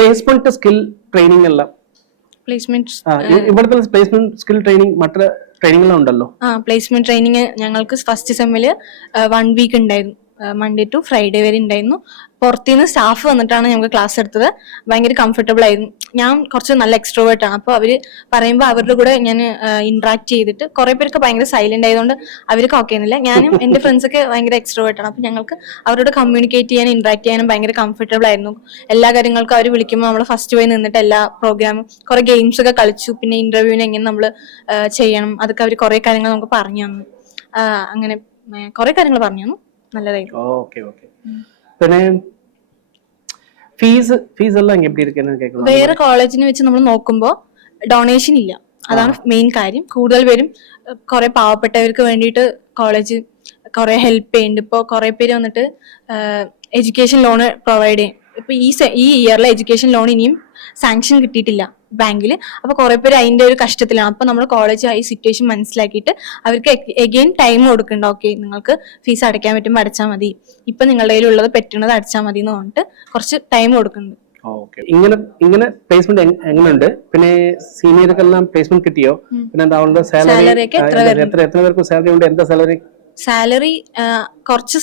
Placement skill training എല്ലാം placement ഇവിടുത്തെ placement skill training മറ്റു ട്രെയിനിങ് ഉണ്ടല്ലോ. പ്ലേസ്മെന്റ് ട്രെയിനിങ് ഞങ്ങൾക്ക് ഫസ്റ്റ് സെമ്മില് 1 വീക്ക് ഉണ്ടായിരുന്നു. മൺഡേ ടു ഫ്രൈഡേ വരെ ഉണ്ടായിരുന്നു. പുറത്തുനിന്ന് സ്റ്റാഫ് വന്നിട്ടാണ് ഞങ്ങൾക്ക് ക്ലാസ് എടുത്തത്. ഭയങ്കര കംഫർട്ടബിൾ ആയിരുന്നു. ഞാൻ കുറച്ച് നല്ല എക്സ്ട്രോവേർട്ട് ആണ്. അപ്പോൾ അവർ പറയുമ്പോൾ അവരുടെ കൂടെ ഞാൻ ഇന്ററാക്ട് ചെയ്തിട്ട് കുറെ പേർക്ക് ഭയങ്കര സൈലന്റ് ആയതുകൊണ്ട് അവർക്ക് ഓക്കെ ആയിരുന്നില്ല. ഞാനും എൻ്റെ ഫ്രണ്ട്സൊക്കെ ഭയങ്കര എക്സ്ട്രോവേർട്ട് ആണ്. അപ്പോൾ ഞങ്ങൾക്ക് അവരോട് കമ്മ്യൂണിക്കേറ്റ് ചെയ്യാനും ഇന്ററാക്ട് ചെയ്യാനും ഭയങ്കര കംഫർട്ടബിൾ ആയിരുന്നു. എല്ലാ കാര്യങ്ങൾക്കും അവർ വിളിക്കുമ്പോൾ നമ്മൾ ഫസ്റ്റ് പോയി നിന്നിട്ട് എല്ലാ പ്രോഗ്രാമും കുറെ ഗെയിംസ് ഒക്കെ കളിച്ചു. പിന്നെ ഇന്റർവ്യൂവിന് എങ്ങനെ നമ്മൾ ചെയ്യണം അതൊക്കെ അവർ കുറെ കാര്യങ്ങൾ നമുക്ക് പറഞ്ഞു തന്നു. അങ്ങനെ കുറെ കാര്യങ്ങൾ പറഞ്ഞു തന്നു. നല്ലതായിരുന്നു. പിന്നെ ഫീസ് എല്ലാം எப்படி இருக்குன்னு കേൾക്കുന്നു. വേറെ കോളേജിനെ വെച്ച് നമ്മൾ നോക്കുമ്പോൾ ഡൊണേഷൻ ഇല്ല. അതാണ് മെയിൻ കാര്യം. കൂടുതൽ പേരും കുറെ പാവപ്പെട്ടവർക്ക് വേണ്ടിയിട്ട് കോളേജ് കുറെ ഹെൽപ്പ് ചെയ്യുന്നുണ്ട്. ഇപ്പോൾ കുറെ പേര് വന്നിട്ട് എഡ്യൂക്കേഷൻ ലോൺ പ്രൊവൈഡ് ചെയ്യും. ഇപ്പൊ ഈ ഇയറിലെ എഡ്യൂക്കേഷൻ ലോൺ ഇനിയും സാങ്ഷൻ കിട്ടിയിട്ടില്ല ബാങ്കിൽ. അപ്പൊ കുറെ പേര് അതിന്റെ ഒരു കഷ്ടത്തിലാണ്. അപ്പൊ നമ്മൾ കോളേജ് ഈ സിറ്റുവേഷൻ മനസ്സിലാക്കിയിട്ട് അവർക്ക് എഗെയിൻ ടൈം കൊടുക്കുന്നുണ്ട്. ഓക്കെ, നിങ്ങൾക്ക് ഫീസ് അടയ്ക്കാൻ പറ്റുമ്പോൾ അടച്ചാൽ മതി, ഇപ്പൊ നിങ്ങളുടെ കയ്യിലുള്ളത് പറ്റുന്നത് അടച്ചാൽ മതി എന്ന് പറഞ്ഞിട്ട് കുറച്ച് ടൈം കൊടുക്കുന്നുണ്ട്. ഇങ്ങനെ പ്ലേസ്മെന്റ് എങ്ങനെയുണ്ട്? പിന്നെ സീനിയർക്കെല്ലാം പ്ലേസ്മെന്റ് കിട്ടിയോ? പിന്നെ എന്താ സാലറി എത്ര പേർക്ക് സാലറി ഉണ്ട്? എന്താ സാലറി? സാലറി കുറച്ച്